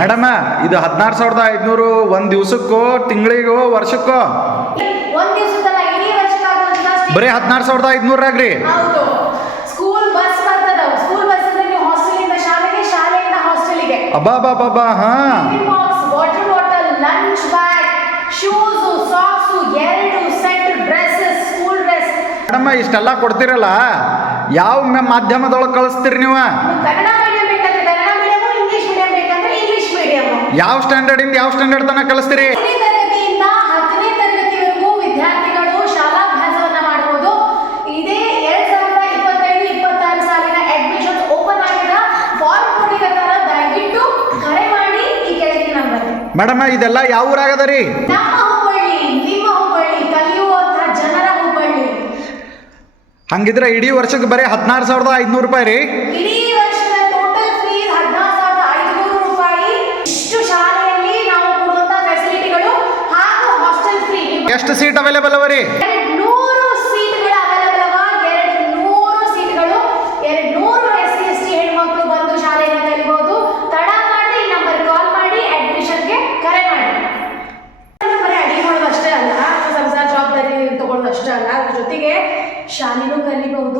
Madam ಇದು ಹದಿನಾರು ಸಾವಿರದ ಐದುನೂರು ಒಂದು ದಿವಸಕ್ಕೋ ತಿಂಗಳಿಗೋ ವರ್ಷಕ್ಕೋ? ಬರೀ ಹದಿನಾರು ಸಾವಿರದ ಐದುನೂರಾಗ್ರಿ ಹೌದು. ಸ್ಕೂಲ್ ಬಸ್ ಬರ್ತದ ಸ್ಕೂಲ್ ಬಸ್ ಅಂದ್ರೆ ನೀವು ಹಾಸ್ಟೆಲಿಂದ ಶಾಲೆಗೆ ಶಾಲೆಯಿಂದ ಹಾಸ್ಟೆಲಿಗೆ ಅಬ್ಬಾ ಬಾ ಬಾ ಬಾ ಹಾ. Box water bottle lunch bag shoes socks ಎರಡು set dresses school dress madam ಇಷ್ಟೆಲ್ಲ ಕೊಡ್ತೀರಲ್ಲ? ಯಾವ ಮಾಧ್ಯಮದೊಳಗೆ ಕಳಿಸ್ತೀರಿ ನೀವು? ಕನ್ನಡ ದಯವಿಟ್ಟು ಕರೆ ಯಾವ ಸ್ಟ್ಯಾಂಡರ್ಡ್ ತನಕ ಕಲಿಸ್ತೀರಿ? ಮೇಡಮ್ ಇದೆಲ್ಲ ಯಾವ ಊರಾಗದ ರೀ ಹಂಗಿದ್ರೆ ಇಡೀ ವರ್ಷಕ್ಕೆ ಬರೀ ಹದಿನಾರು ಸಾವಿರದ ಐದುನೂರು ರೂಪಾಯಿ ರೀ. ಎಷ್ಟು ಸೀಟ್ ಅವೈಲೇಬಲ್ ಅವ. ರೀ ನೂರು ಸೀಟ್ಗಳು ಅವೈಲೇಬಲ್ ಅವ ಎರಡು ನೂರು ಸೀಟ್ಗಳು ಎರಡು ಬಂದು ಶಾಲೆಯನ್ನು ತಡ ಮಾಡಿ, ಈ ಕಾಲ್ ಮಾಡಿ ಅಡ್ಮಿಷನ್ಗೆ ಕರೆ ಮಾಡಿ. ಬರೀ ಅಡಿಗೆ ಅಷ್ಟೇ ಅಲ್ಲ. ಅಷ್ಟೇ ಅಲ್ಲ. ಜೊತೆಗೆ ಶಾಲೆನೂ ಕಲಿಬಹುದು.